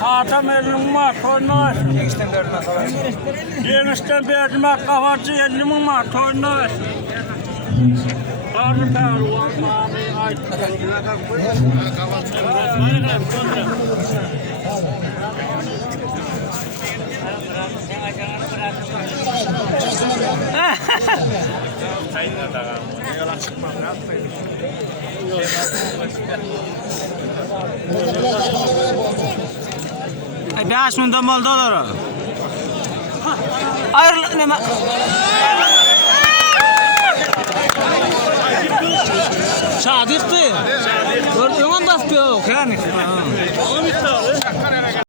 Hatam elime koymuş. Yenişten bezme kafası elime koymuş. Ağrı var abi ay. Beş mindan mal doları. Ayrıl ne ma? Şadirti. Gördün mü basıyor? Yani.